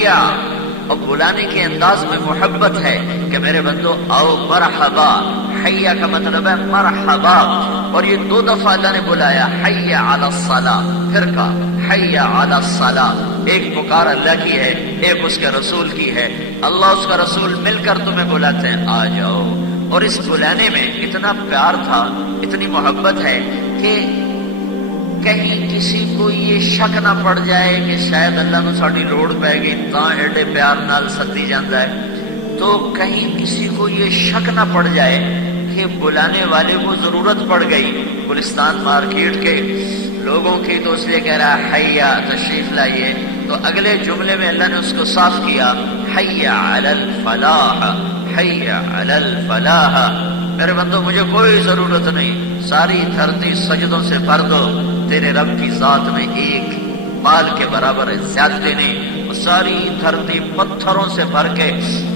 حیا، اور بلانے کے انداز میں محبت ہے کہ میرے بندو آؤ مرحبا. حیا کا مطلب ہے مرحبا. اور یہ 2 دفعہ اللہ نے بلایا، حی علی الصلاۃ، پھر کہا حی علی الصلاۃ. ایک پکار اللہ کی ہے، ایک اس کے رسول کی ہے. اللہ اس کا رسول مل کر تمہیں بلاتے ہیں آ جاؤ. اور اس بلانے میں اتنا پیار تھا، اتنی محبت ہے کہ کہیں کسی کو یہ شک نہ پڑ جائے کہ شاید اللہ کو ساڑی لوڑ پہ گئی تاں ایڈے پیار نال سدی جاندہ ہے. تو کہیں کسی کو یہ شک نہ پڑ جائے کہ بلانے والے کو ضرورت پڑ گئی گلستان مارکیٹ کے لوگوں کی، تو اس لیے کہہ رہا حیا تشریف لائیے. تو اگلے جملے میں اللہ نے اس کو صاف کیا، حی علی الفلاح، حی علی الفلاح. میرے بندو مجھے کوئی ضرورت نہیں، ساری دھرتی سجدوں سے بھر دو، تیرے رب کی ذات میں ایک بال کے برابر زیادتی نہیں. ساری دھرتی پتھروں سے بھر کے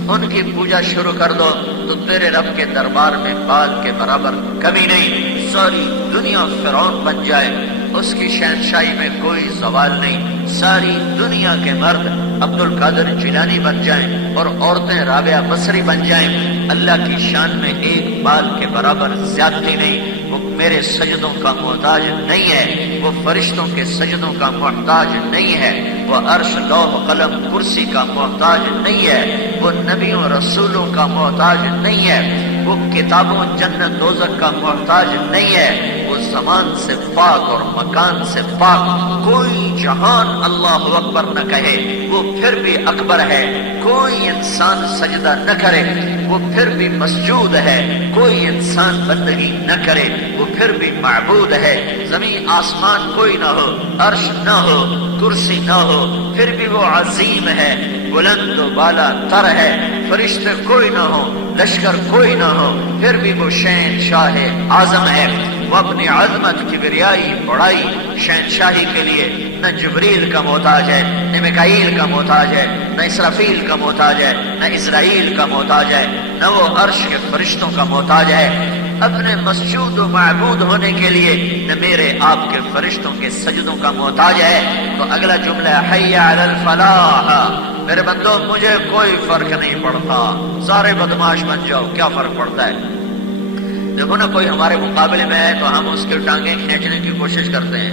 ان کی پوجا شروع کر دو تو تیرے رب کے دربار میں بال کے برابر کمی نہیں. ساری دنیا فرعون بن جائے، اس کی شہنشاہی میں کوئی زوال نہیں. ساری دنیا کے مرد عبد القادر جیلانی بن جائیں اور عورتیں رابعہ بصری بن جائیں، اللہ کی شان میں ایک بال کے برابر زیادتی نہیں. وہ میرے سجدوں کا محتاج نہیں ہے، وہ فرشتوں کے سجدوں کا محتاج نہیں ہے، وہ عرش لوح قلم کرسی کا محتاج نہیں ہے، وہ نبیوں رسولوں کا محتاج نہیں ہے، وہ کتابوں جنت دوزخ کا محتاج نہیں ہے. وہ زمان سے پاک اور مکان سے پاک. کوئی جہان اللہ اکبر نہ کہے وہ پھر بھی اکبر ہے. کوئی انسان سجدہ نہ کرے وہ پھر بھی مسجود ہے. کوئی انسان بندگی نہ کرے وہ پھر بھی معبود ہے. زمین آسمان کوئی نہ ہو، عرش نہ ہو، کرسی نہ ہو، پھر بھی وہ عظیم ہے، بلند و بالا تر ہے. فرشتے کوئی نہ ہو، لشکر کوئی نہ ہو، پھر بھی وہ شہنشاہ اعظم ہے. وہ اپنی عظمت کبریائی بڑائی شہنشاہی کے لیے نہ جبریل کا محتاج ہے، نہ میکائیل کا محتاج ہے، نہ اسرافیل کا محتاج ہے، نہ اسرائیل کا محتاج ہے، نہ وہ عرش کے فرشتوں کا محتاج ہے. اپنے مسجود و معبود ہونے کے لیے نہ میرے آپ کے فرشتوں کے سجدوں کا محتاج ہے. تو اگلا جملہ حی علی الفلاح. میرے بندو مجھے کوئی فرق نہیں پڑتا، سارے بدماش بن جاؤ، کیا فرق پڑتا ہے؟ دیکھو نا، کوئی ہمارے مقابلے میں ہے تو ہم اس کی ٹانگیں کھینچنے کی کوشش کرتے ہیں.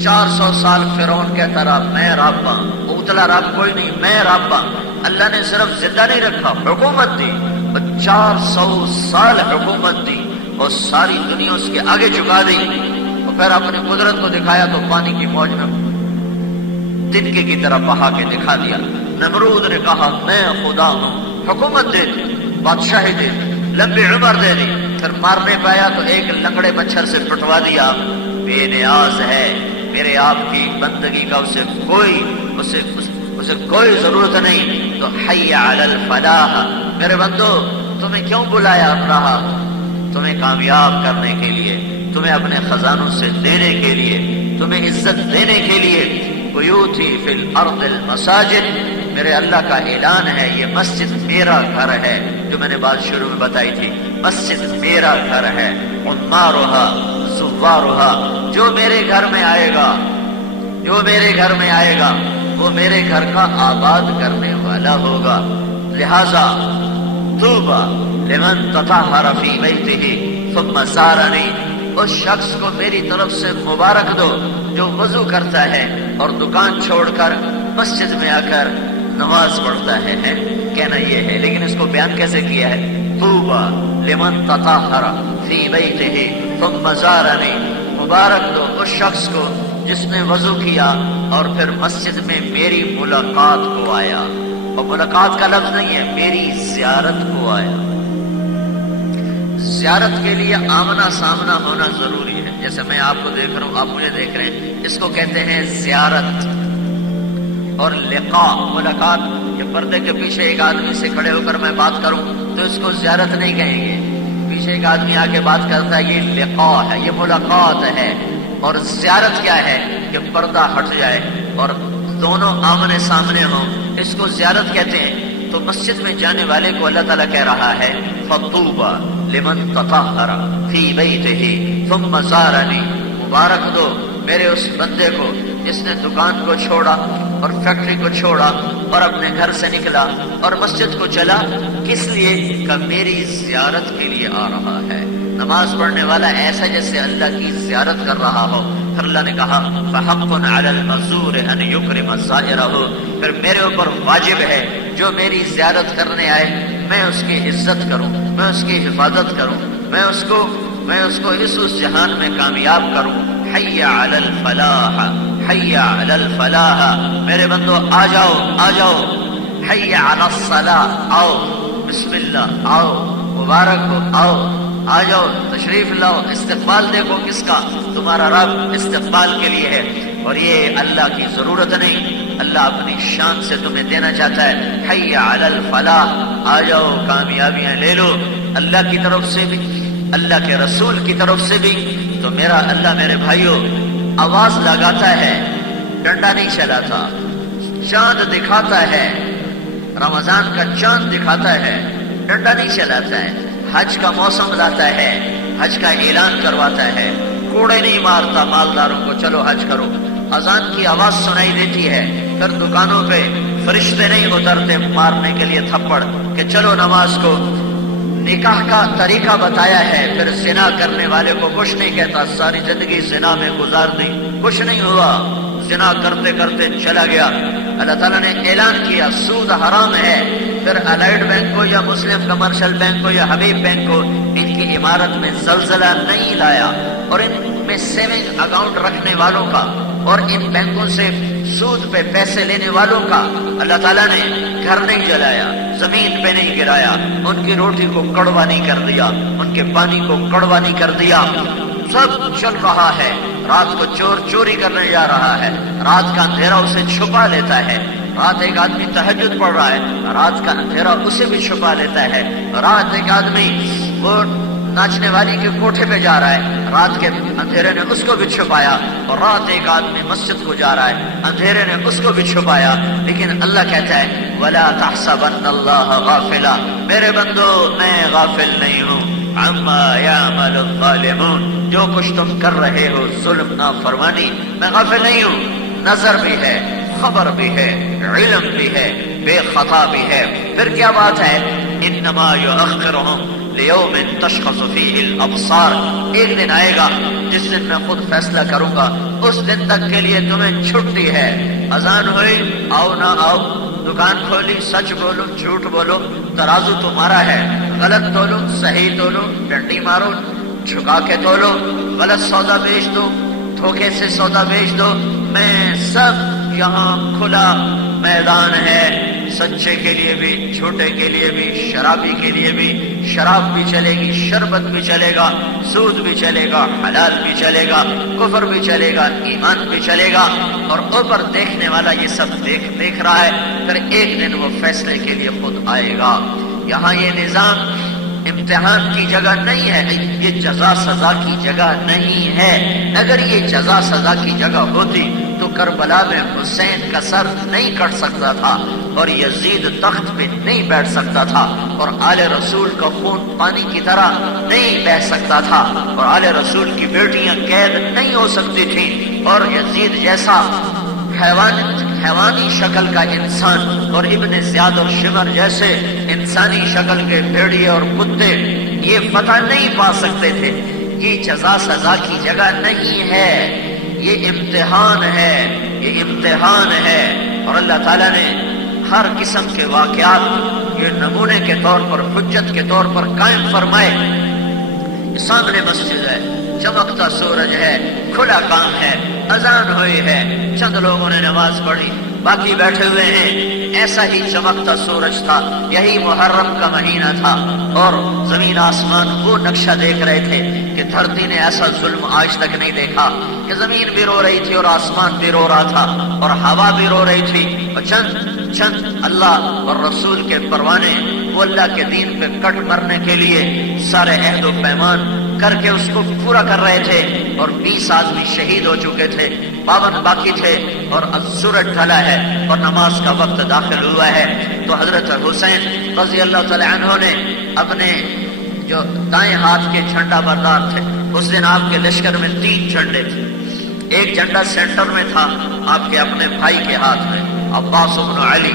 400 سال فرعون کہتا رہا میں رب ہوں، اتلا رب کوئی نہیں، میں رب ہوں. اللہ نے صرف زندہ نہیں رکھا، حکومت دی، 400 سال حکومت دی اور ساری دنیا اس کے آگے جھکا دی. اور پھر اپنی قدرت کو دکھایا تو پانی کی موج میں تنکے کی طرح بہا کے دکھا دیا. نمرود نے کہا میں خدا ہوں، حکومت دے دی، بادشاہی دے دی، لمبی عمر دے دی. پھر مارنے پایا تو ایک لنگڑے مچھر سے پٹوا دیا. بے نیاز ہے، میرے آپ کی بندگی کا اسے کوئی ضرورت نہیں. تو حی علی الفلاح. میرے بندو تمہیں کیوں بلایا رہا؟ تمہیں کامیاب کرنے کے لیے، تمہیں اپنے خزانوں سے دینے کے لیے، تمہیں عزت دینے کے لیے. بیوتی فی الارض المساجد. میرے اللہ کا اعلان ہے یہ مسجد میرا گھر ہے، جو میں نے بات شروع میں بتائی تھی. مسجد میرا گھر ہے. عمارها زوارها. جو میرے گھر میں آئے گا، جو میرے گھر میں آئے گا وہ میرے گھر کا آباد کرنے والا ہوگا. لہذا طوبی لمن تطہر فی بیتہ ثم زارنی. اس شخص کو میری طرف سے مبارک دو جو وضو کرتا ہے اور دکان چھوڑ کر مسجد میں آ کر نماز پڑھتا ہے. کہنا یہ ہے، لیکن اس کو بیان کیسے کیا ہے؟ طوبی لمن تطہر فی بیتہ ثم زارنی. مبارک دو اس شخص کو جس نے وضو کیا اور پھر مسجد میں میری ملاقات کو آیا. اور ملاقات کا لفظ نہیں ہے، میری زیارت کو آیا. زیارت کے لیے آمنا سامنا ہونا ضروری ہے. جیسے میں آپ کو دیکھ رہا ہوں، آپ مجھے دیکھ رہے ہیں، اس کو کہتے ہیں زیارت. اور لقاء ملاقات، یہ پردے کے پیچھے ایک آدمی سے کھڑے ہو کر میں بات کروں تو اس کو زیارت نہیں کہیں گے. پیچھے ایک آدمی آ کے بات کرتا ہے، یہ لقاء ہے، یہ ملاقات ہے. اور زیارت کیا ہے؟ کہ پردہ ہٹ جائے اور دونوں آمنے سامنے ہوں، اس کو زیارت کہتے ہیں. تو مسجد میں جانے والے کو اللہ تعالیٰ کہہ رہا ہے فطوبی لمن تطہر فی بیتہ ثم زارنی. مبارک دو میرے اس بندے کو اس نے دکان کو چھوڑا اور فیکٹری کو چھوڑا اور اپنے گھر سے نکلا اور مسجد کو چلا، کس لیے؟ کہ میری زیارت کے لیے آ رہا ہے۔ نماز پڑھنے والا ایسا جیسے اللہ کی زیارت کر رہا ہو۔ پھر اللہ نے کہا فَحَقٌّ عَلَى الْمَزُورِ أَنْ يُكْرِمَ زَائِرَهُ، پھر میرے اوپر واجب ہے جو میری زیارت کرنے آئے میں اس کی عزت کروں، میں اس کی حفاظت کروں، میں اس کو اس جہان میں کامیاب کروں۔ حی علی الفلاح، حی علی الفلاح، میرے بندو آ جاؤ آ جاؤ۔ حی علی الصلاح، آؤ بسم اللہ، آؤ مبارک ہو، آؤ آ جاؤ تشریف لاؤ۔ استقبال دیکھو کس کا؟ تمہارا رب استقبال کے لیے ہے، اور یہ اللہ کی ضرورت نہیں، اللہ اپنی شان سے تمہیں دینا چاہتا ہے۔ حی علی الفلاح، آ جاؤ کامیابیاں لے لو، اللہ کی طرف سے بھی اللہ کے رسول کی طرف سے بھی۔ تو میرا اللہ میرے بھائیوں آواز لگاتا ہے، ڈنڈا نہیں چلاتا، چاند دکھاتا ہے، رمضان کا چاند دکھاتا ہے، ڈنڈا نہیں چلاتا ہے۔ حج کا موسم لاتا ہے، حج کا اعلان کرواتا ہے، کوڑے نہیں مارتا مالداروں کو چلو حج کرو۔ اذان کی آواز سنائی دیتی ہے، پھر دکانوں پہ فرشتے نہیں اترتے مارنے کے لیے تھپڑ کہ چلو نماز کو۔ نکاح کا طریقہ بتایا ہے، پھر زنا کرنے والے کو کچھ نہیں کہتا، ساری زندگی زنا میں گزار دی، کچھ نہیں ہوا، زنا کرتے کرتے چلا گیا۔ اللہ تعالیٰ نے اعلان کیا سود حرام ہے، پھر الائڈ بینک کو یا مسلم کمرشل بینک کو یا حبیب بینک کو ان کی عمارت میں زلزلہ نہیں لایا، اور ان میں سیونگ اکاؤنٹ رکھنے والوں کا اور ان بینکوں سے سود پہ پیسے لینے والوں کا اللہ تعالیٰ نے گھر نہیں جلایا، زمین پہ نہیں گرایا، ان کی روٹی کو کڑوا نہیں کر دیا، ان کے پانی کو کڑوا نہیں کر دیا۔ سب چل رہا ہے۔ رات کو چور چوری کرنے جا رہا ہے، رات کا اندھیرا اسے چھپا لیتا ہے۔ رات ایک آدمی تہجد پڑھ رہا ہے، رات کا اندھیرا اسے بھی چھپا لیتا ہے۔ رات ایک آدمی وہ ناچنے والی کے کوٹھے پہ جا رہا ہے، رات کے اندھیرے نے اس کو بھی چھپایا، اور رات ایک آدمی مسجد کو جا رہا ہے، اندھیرے نے اس کو بھی چھپایا۔ لیکن اللہ کہتا ہے وَلَا تَحْسَبَنَّ اللَّهَ غَافِلًا، میرے بندو میں غافل نہیں ہوں عَمَّا يَعْمَلُ الظَّالِمُونَ، جو کچھ تم کر رہے ہو ظلم نافرمانی، میں غافل نہیں ہوں۔ نظر بھی ہے، خبر بھی ہے، علم بھی ہے، بے خطا بھی ہے۔ پھر کیا بات ہے؟ انما یؤخرهم لیوم تشخص فیہ الابصار، ایک دن آئے گا جس دن میں خود فیصلہ کروں گا، اس دن تک کے لیے تمہیں چھٹی ہے۔ اذان ہوئی، آؤ نہ آؤ، دکان کھولی، سچ بولو جھوٹ بولو، ترازو تمہارا ہے، غلط تولو صحیح تولو، ڈنڈی مارو جھکا کے تولو، غلط سودا بیچ دو، دھوکے سے سودا بیچ دو، میں سب یہاں کھلا میدان ہے، سچے کے لیے بھی جھوٹے کے لیے بھی، شرابی کے لیے بھی، شراب بھی چلے گی، شربت بھی چلے گا، سود بھی چلے گا، حلال بھی چلے گا، کفر بھی چلے گا، ایمان بھی چلے گا، اور اوپر دیکھنے والا یہ سب دیکھ رہا ہے۔ پھر ایک دن وہ فیصلے کے لیے خود آئے گا۔ یہاں یہ نظام امتحان کی جگہ نہیں ہے، یہ جزا سزا کی جگہ نہیں ہے۔ اگر یہ جزا سزا کی جگہ ہوتی تو کربلا میں حسین کا سر نہیں کٹ سکتا تھا، اور یزید تخت پہ نہیں بیٹھ سکتا تھا، اور آل رسول کا خون پانی کی طرح نہیں بہہ سکتا تھا، اور آل رسول کی بیٹیاں قید نہیں ہو سکتی تھیں، اور یزید جیسا حیوانی شکل کا انسان اور ابن زیاد اور شمر جیسے انسانی شکل کے بھیڑیے اور کتے یہ فتح نہیں پا سکتے تھے۔ یہ جزا سزا کی جگہ نہیں ہے، یہ امتحان ہے، یہ امتحان ہے۔ اور اللہ تعالیٰ نے ہر قسم کے واقعات یہ نمونے کے طور پر، حجت کے طور پر قائم فرمائے۔ سامنے مسجد ہے، چمکتا سورج ہے، کھلا کام ہے، اذان ہوئی ہے، چند لوگوں نے نماز پڑھی، باقی بیٹھے ہوئے ہیں۔ ایسا ہی چمکتا سورج تھا، یہی محرم کا مہینہ تھا، اور زمین آسمان وہ نقشہ دیکھ رہے تھے کہ دھرتی نے ایسا ظلم آج تک نہیں دیکھا، کہ زمین بھی رو رہی تھی اور آسمان بھی رو رہا تھا اور ہوا بھی رو رہی تھی، اور چند اللہ اور رسول کے پروانے وہ اللہ کے دین پہ کٹ مرنے کے لیے سارے عہد و پیمان کر کے اس کو پورا کر رہے تھے، اور 20 آدمی شہید ہو چکے تھے، 52 باقی تھے، اور سورج ڈھلا ہے اور نماز کا وقت داخل ہوا ہے۔ تو حضرت حسین رضی اللہ تعالی عنہ نے اپنے جو دائیں ہاتھ کے جھنڈا بردار تھے، اس دن آپ کے لشکر میں 3 جھنڈے تھے، ایک جھنڈا سینٹر میں تھا آپ کے اپنے بھائی کے ہاتھ میں، عباس بن علی۔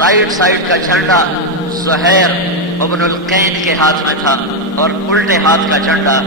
رائٹ سائڈ کا جھنڈا زہیر ابن القین کے ہاتھ میں تھا، اور الٹے ہاتھ کا جھنڈا